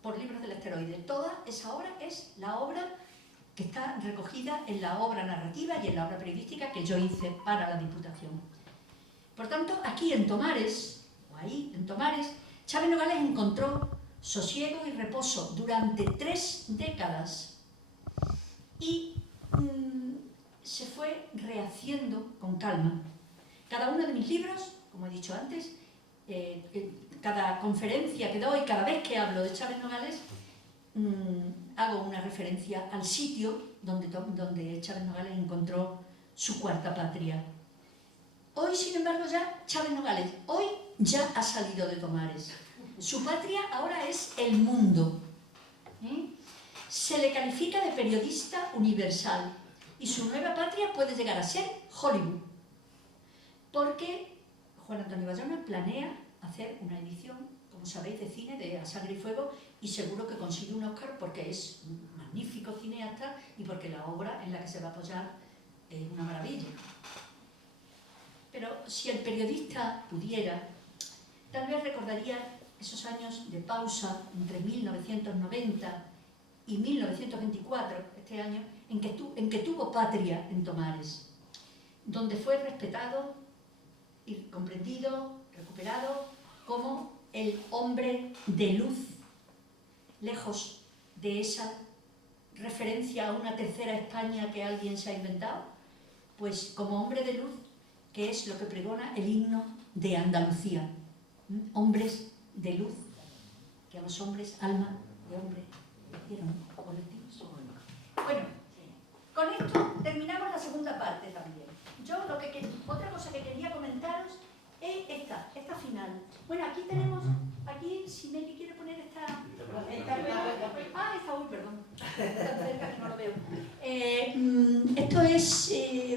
por Libros del Asteroide. Toda esa obra es la obra que está recogida en la obra narrativa y en la obra periodística que yo hice para la Diputación. Por tanto, aquí en Tomares, o ahí en Tomares, Chávez Nogales encontró sosiego y reposo durante 3 décadas y se fue rehaciendo con calma. Cada uno de mis libros, como he dicho antes, cada conferencia que doy, cada vez que hablo de Chávez Nogales, hago una referencia al sitio donde Chávez Nogales encontró su cuarta patria. Hoy, sin embargo, ya Chávez Nogales, hoy ya ha salido de Tomares. Su patria ahora es el mundo. Se le califica de periodista universal y su nueva patria puede llegar a ser Hollywood. Porque Juan Antonio Bayona planea hacer una edición, como sabéis, de cine de A Sangre y Fuego, y seguro que consigue un Oscar porque es un magnífico cineasta y porque la obra en la que se va a apoyar es una maravilla. Pero si el periodista pudiera, tal vez recordaría esos años de pausa entre 1990 y 1924, este año, en que tuvo patria en Tomares, donde fue respetado y comprendido, recuperado como el hombre de luz, lejos de esa referencia a una tercera España que alguien se ha inventado, pues como hombre de luz, que es lo que pregona el himno de Andalucía. Hombres de luz, que a los hombres, alma de hombre, hicieron colectivos. Bueno, con esto terminamos la segunda parte también. Otra cosa que quería comentaros es esta final. Bueno, aquí tenemos, si Meli quiere poner esta uy, perdón, tan cerca que no lo veo. Esto es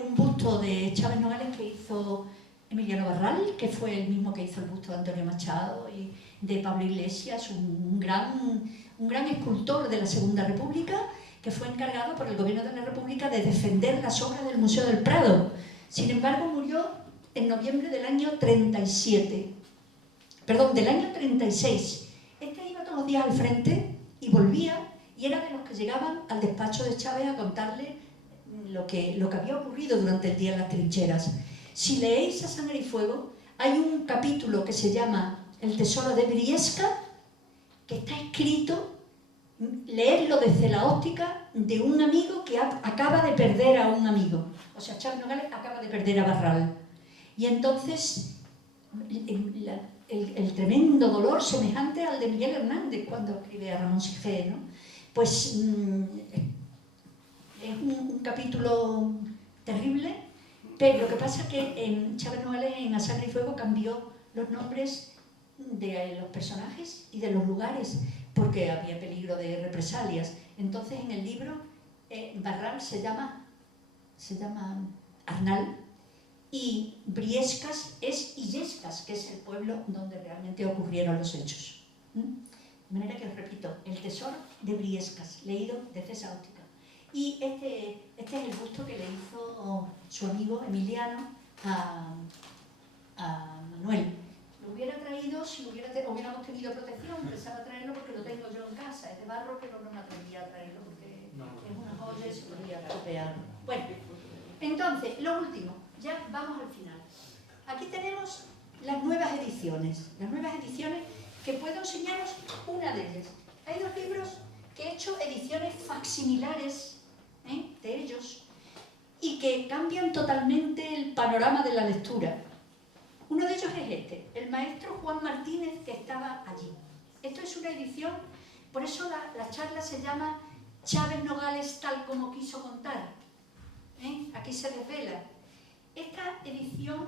un busto de Chávez Nogales que hizo Emiliano Barral, que fue el mismo que hizo el busto de Antonio Machado y de Pablo Iglesias, un gran escultor de la Segunda República, que fue encargado por el gobierno de la República de defender las obras del Museo del Prado. Sin embargo, murió en noviembre del año 36. Este iba todos los días al frente y volvía, y era de los que llegaban al despacho de Chávez a contarle lo que había ocurrido durante el día en las trincheras. Si leéis A Sangre y Fuego, hay un capítulo que se llama El tesoro de Briesca, que está escrito, leerlo desde la óptica de un amigo que acaba de perder a un amigo. O sea, Chávez Nogales acaba de perder a Barral. Y entonces, el tremendo dolor semejante al de Miguel Hernández cuando escribe a Ramón Sigé, ¿no? Pues es un capítulo terrible, pero lo que pasa es que en Chávez Nogales, en A Sangre y Fuego, cambió los nombres de los personajes y de los lugares, porque había peligro de represalias. Entonces, en el libro, Barral se llama Arnal, y Briescas es Illescas, que es el pueblo donde realmente ocurrieron los hechos. De manera que os repito, El tesoro de Briescas, leído desde esa óptica. Y este es el busto que le hizo su amigo Emiliano a Manuel. Lo hubiera traído si hubiéramos tenido protección, pensaba traerlo porque lo tengo yo en casa, es de barro, pero no me atrevía a traerlo porque es una joya y se podría golpear. Bueno, entonces, lo último, ya vamos al final. Aquí tenemos las nuevas ediciones que puedo enseñaros una de ellas. Hay 2 libros que he hecho ediciones facsimilares, de ellos, y que cambian totalmente el panorama de la lectura. Uno de ellos es este, el maestro Juan Martínez, que estaba allí. Esto es una edición, por eso la charla se llama Chávez Nogales tal como quiso contar. Aquí se desvela. Esta edición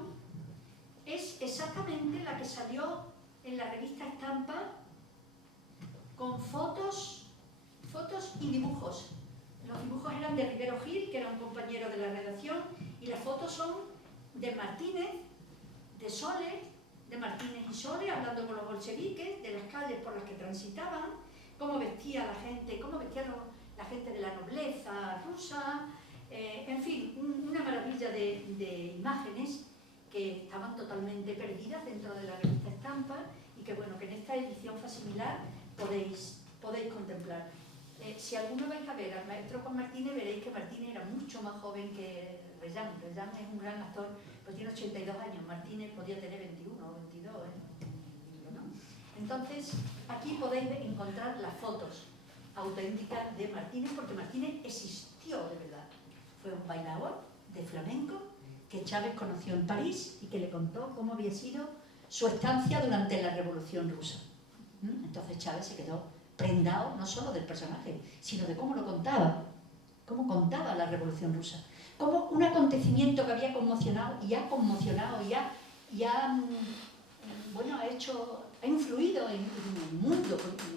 es exactamente la que salió en la revista Estampa, con fotos y dibujos. Los dibujos eran de Rivero Gil, que era un compañero de la redacción, y las fotos son de Martínez, de Sole, de Martínez y Sole, hablando con los bolcheviques, de las calles por las que transitaban, cómo vestía la gente, cómo vestía la gente de la nobleza rusa, en fin, una maravilla de imágenes que estaban totalmente perdidas dentro de la revista Estampa y que, bueno, que en esta edición facsimilar podéis contemplar. Si alguno vais a ver al maestro Juan Martínez, veréis que Martínez era mucho más joven que Reyán. Reyán es un gran actor, pues tiene 82 años, Martínez podía tener 21 o 22, ¿no? Entonces, aquí podéis encontrar las fotos auténticas de Martínez, porque Martínez existió de verdad. Fue un bailador de flamenco que Chávez conoció en París y que le contó cómo había sido su estancia durante la Revolución Rusa. Entonces Chávez se quedó prendado no solo del personaje, sino de cómo lo contaba, cómo contaba la Revolución Rusa, como un acontecimiento que había conmocionado y ha conmocionado y ha influido en el mundo,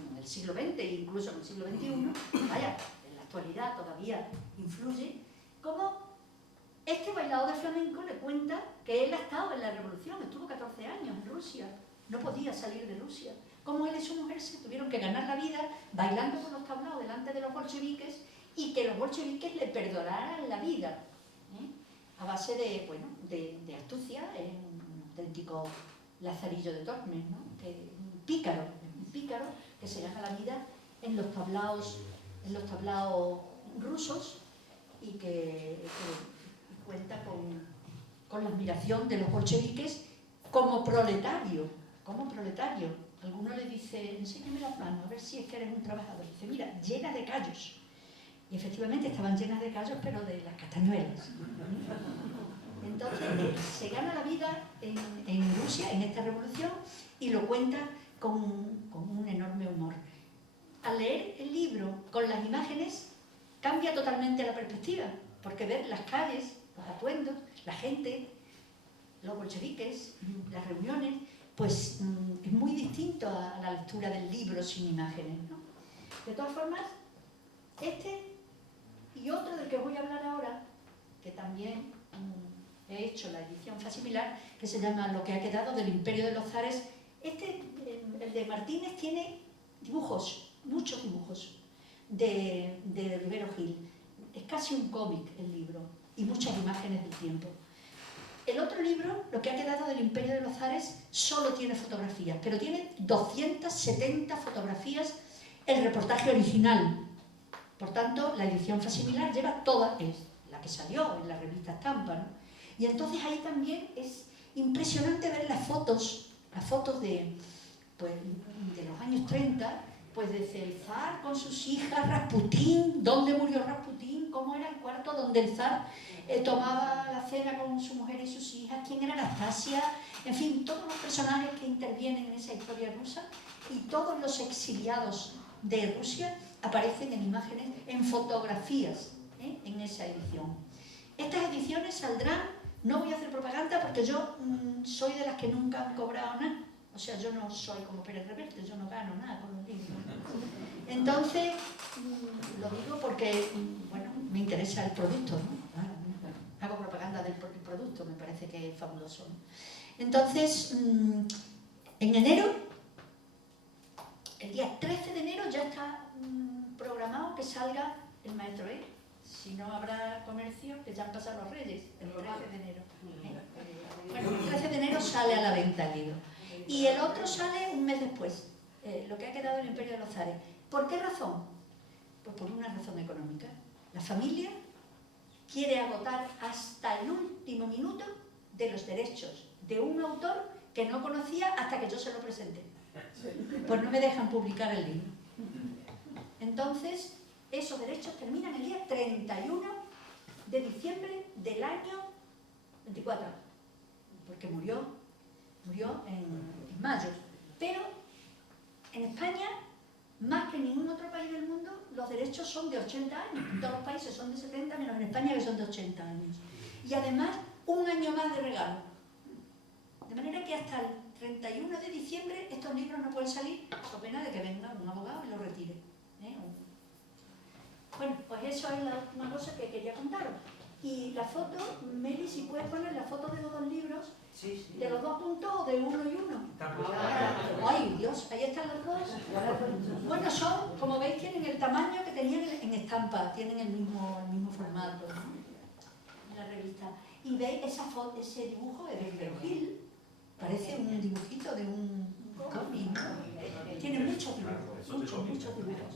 en el siglo XX e incluso en el siglo XXI, vaya, en la actualidad todavía influye, como este bailador de flamenco le cuenta que él ha estado en la Revolución, estuvo 14 años en Rusia, no podía salir de Rusia, cómo él y su mujer se tuvieron que ganar la vida bailando con los tablaos delante de los bolcheviques y que los bolcheviques le perdonaran la vida, a base de astucia, un auténtico Lazarillo de Tormes, ¿no? Un pícaro que se gana la vida en los tablaos rusos y que cuenta con la admiración de los bolcheviques como proletario. Alguno le dice, enséñame las manos, a ver si es que eres un trabajador. Dice, mira, llena de callos. Y efectivamente estaban llenas de callos, pero de las castañuelas. Entonces, se gana la vida en Rusia, en esta revolución, y lo cuenta con un enorme humor. Al leer el libro con las imágenes, cambia totalmente la perspectiva, porque ver las calles, los atuendos, la gente, los bolcheviques, las reuniones, pues es muy distinto a la lectura del libro sin imágenes, ¿no? De todas formas, este y otro del que voy a hablar ahora, que también he hecho la edición facsimilar, que se llama Lo que ha quedado del Imperio de los Zares. El de Martínez, tiene dibujos, muchos dibujos, de Rivero Gil. Es casi un cómic el libro, y muchas imágenes del tiempo. El otro libro, Lo que ha quedado del Imperio de los Zares, solo tiene fotografías, pero tiene 270 fotografías el reportaje original. Por tanto, la edición facsimilar lleva toda, es la que salió en la revista Estampa, ¿no? Y entonces ahí también es impresionante ver las fotos de los años 30, pues desde el zar con sus hijas, Rasputín, dónde murió Rasputín, cómo era el cuarto donde el zar tomaba la cena con su mujer y sus hijas, quién era Anastasia, en fin, todos los personajes que intervienen en esa historia rusa y todos los exiliados de Rusia aparecen en imágenes, en fotografías, en esa edición. Estas ediciones saldrán, no voy a hacer propaganda porque yo soy de las que nunca han cobrado nada. O sea, yo no soy como Pérez Reverte, yo no gano nada con los libros. Entonces, lo digo porque, bueno, me interesa el producto, ¿no? Hago propaganda del producto, me parece que es fabuloso, ¿no? Entonces, en enero, el día 13 de enero ya está programado que salga el maestro E. Si no habrá comercio, que ya han pasado los Reyes, el 13 de enero. Bueno, el 13 de enero sale a la venta el libro. Y el otro sale un mes después, Lo que ha quedado del Imperio de los Zares. ¿Por qué razón? Pues por una razón económica. La familia quiere agotar hasta el último minuto de los derechos de un autor que no conocía hasta que yo se lo presenté. Pues no me dejan publicar el libro. Entonces, esos derechos terminan el día 31 de diciembre del año 24, porque murió en mayo. Pero en España, más que en ningún otro país del mundo, los derechos son de 80 años. En todos los países son de 70, menos en España que son de 80 años. Y además, un año más de regalo. De manera que hasta el 31 de diciembre estos libros no pueden salir, a pena de que venga un abogado y los retire. Bueno, pues eso es la última cosa que quería contaros. Y la foto, Meli, si puedes poner la foto de los dos libros, Sí, sí. de los dos puntos o de uno y uno. Ay, Dios, ahí están los dos. Bueno, son, como veis, tienen el tamaño que tenían en estampa, tienen el mismo formato, ¿no? En la revista. Y veis esa foto, ese dibujo de Gil, parece un dibujito de un cómic, ¿no? Tiene muchos dibujos, muchos dibujos.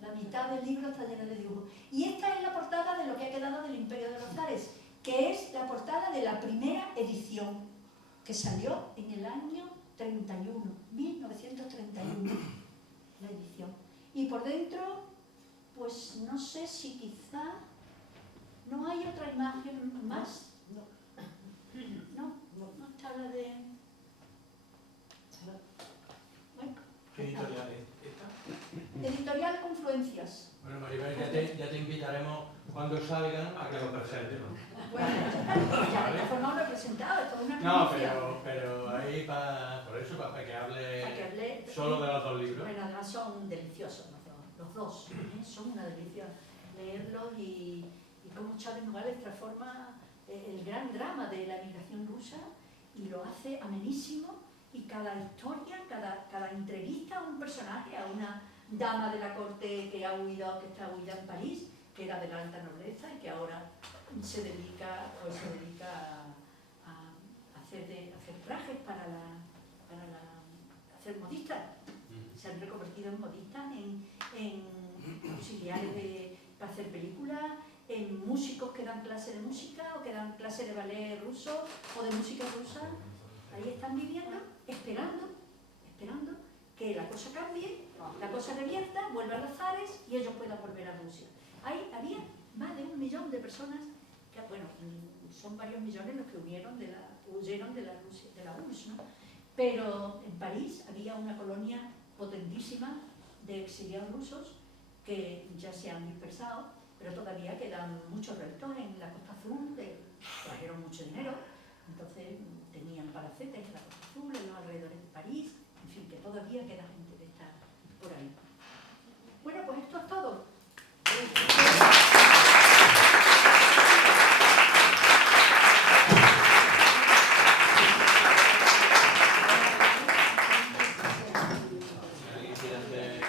La mitad del libro está llena de dibujos. Y esta es la portada de lo que ha quedado del Imperio de los Zares, que es la portada de la primera edición, que salió en el año 31, 1931, la edición. Y por dentro, pues no sé si quizá no hay otra imagen más. No está la de... Bueno, ¿Qué editorial es esta? Editorial Confluencias. Bueno, Maribel, ya te invitaremos cuando salgan a que lo presenten. Bueno, ya de esta forma lo he presentado, esto es una No, primicia. pero ahí por eso, para que hable Para que hable- solo de los dos libros. Bueno, además son deliciosos los dos, son una delicia leerlos y cómo Chávez Nogales transforma el gran drama de la emigración rusa y lo hace amenísimo, y cada historia, cada entrevista a un personaje, a una dama de la corte que está huida en París, que era de la alta nobleza y que ahora se dedica a hacer trajes para hacer modistas. Se han reconvertido en modistas, en auxiliares para hacer películas, en músicos que dan clase de música o que dan clase de ballet ruso o de música rusa. Ahí están viviendo, esperando que la cosa cambie, la cosa revierta, vuelva a los zares y ellos puedan volver a Rusia. Ahí había más de 1 millón de personas, que, bueno, son varios millones los que huyeron de la URSS, ¿no? Pero en París había una colonia potentísima de exiliados rusos que ya se han dispersado, pero todavía quedan muchos restos en la Costa Azul, trajeron mucho dinero, entonces tenían palacetes en la Costa Azul, en los alrededores de París, en fin, que todavía queda gente que está por ahí. Bueno, pues esto es todo. ¿Alguien quiere hacer